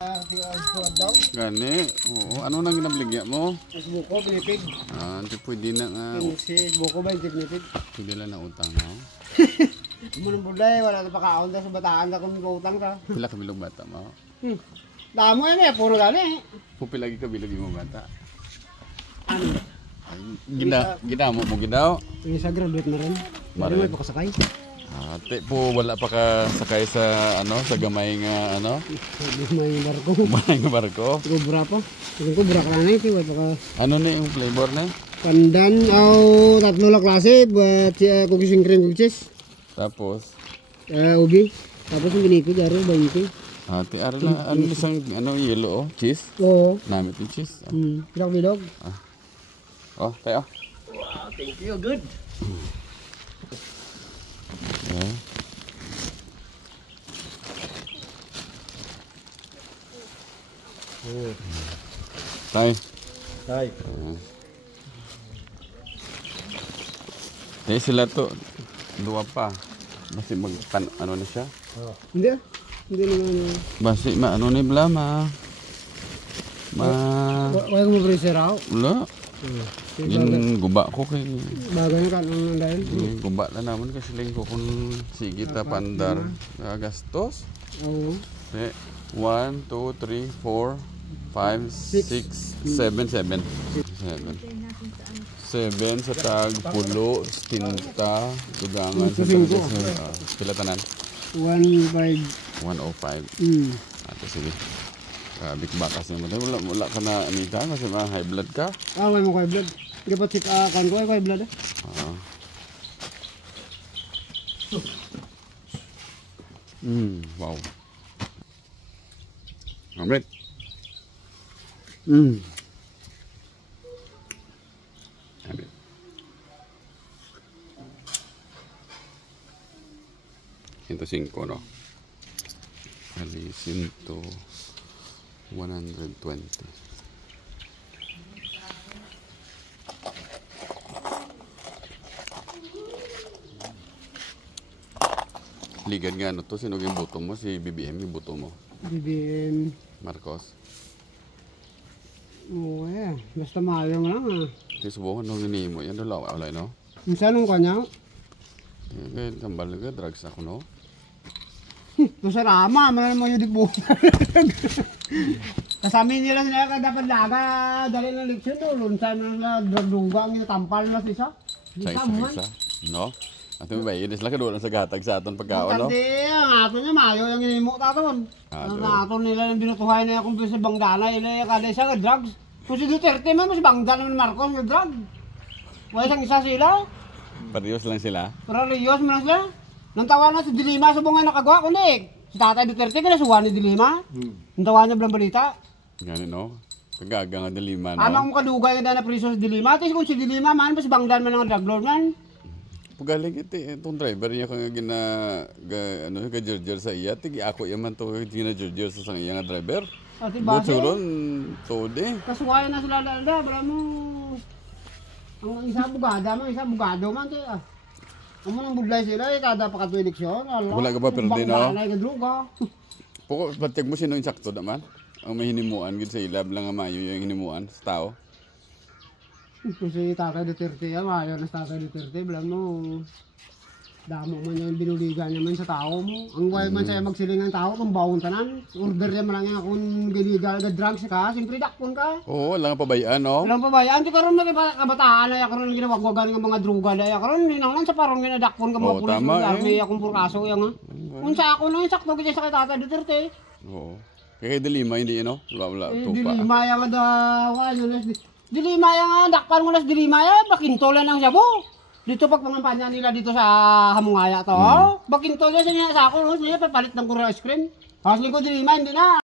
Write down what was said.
Gani, oo. Ano nang ginabligya mo? Buko, pinipig. Hindi pwede na nga. Buko ba yung pinipig? Pwede lang na utang na. Munang bulay, wala na pakaon sa bataan ka kung utang ka. Pila kabilog bata mo? Damo yan eh, puro gani. Pupila lagi kabilog mo bata. Ano? Ginamo mo gidaw? Yung isa graduate na rin. Bari mo ipakasakay. Ate po, wala pa ka sakay sa sa gamay nga May barko. Gamay nga barko. Kubra pa. Yung kubra ka na ito, wala pa. Ano na yung flavor na? Pandan, tatlo lang klase, buat cookies and cream cookies. Tapos? Ubi. Tapos yung binipig, araw, 20. Ate, araw na, isang yellow cheese? Oo. Namit yung cheese. Bilog. Oh, tayo. Wow, thank you, good. Okay. Tay. Sila to, dua pa. Basi ano na siya? Hindi naman. Basi ano ni blama. Wala mo freezer out? Wala. Yung guba ko kay bagay ka nang dahil. Guba na naman kasi lang ko kung sige ta pandar gastos. Oo. 1 2 3 4 5 6 7 sa tag pulo tinta dugangan sa pila tanan 105 ato sige big batas naman wala ka na anita kasi high blood ka wala mo high blood dapat check kan ko high blood wow Amrit 105 no ali 120 ligan nga to sino yung buto mo si BBM yung buto mo BBM Marcos basta maayo mo lang subukan nung ini mo yan wala no minsan nung kanya tambal nga drugs ako no masarama man mo yung dipo kasamin nila sila dapat laga dali ng leksyon lunsan na drugdugang tampal na isa no ato ba yun sila kadoon sa gatag sa aton pagkaon no hindi ang ato niya mayo yung inimo taton ang aton nila yung binutuhay na yung sa Bangdana ila kada isa nga drugs kung si Duterte man si Bangdana man Marcos nga drug wala isang isa sila parehas lang sila parehas man sila nang tawa na si Dilima sa bunga nakagawa kundi si Tatay Duterte kinasuwa ni Dilima nang tawa niya bilang balita gano'n no kagaga nga Dilima no amang kadugay na priso si Dilima tis kung si Dilima man si Bangdan man ang drug lord man pagaling itong driver niya kung ga-jerjer sa iya tigi ako yaman to gina-jerjer sa iya nga driver butsuron tode kasuwayan na sila lalda bala mo ang isa bugado man ang mga budlay sila kada pakatu eleksyon wala ka ba perde no poko batyag mo sino insakto naman ang may hinimuan gid sa ilab lang nga mayo yung hinimuan sa tao kasi Tatay Duterte mayo na Tatay Duterte bala mo damo man yung binuligan naman sa tao mo ang way man saya magsiling ang tao kung bawon tanan order niya man lang yan kung giligal ka drugs ka siyempre dakpon ka wala nga pabayaan no walang pabayaan di karon kabataan ay karon ginawag ko galing mga droga ay karon ninanglan sa parong ginadakpon ka mga pulis ng army akong purkaso yang kung sa ako no sakto gid sa Tatay Duterte kaya Dilima hindi wala tupa Dilima yang Dilima yang dakpan mo nas Dilima yan bakintolan lang siya bo dito pag pangampanya nila dito sa Hamungaya to bakintolan siya sa ako no siya papalit ng kuro ice cream kasi ko Dilima hindi na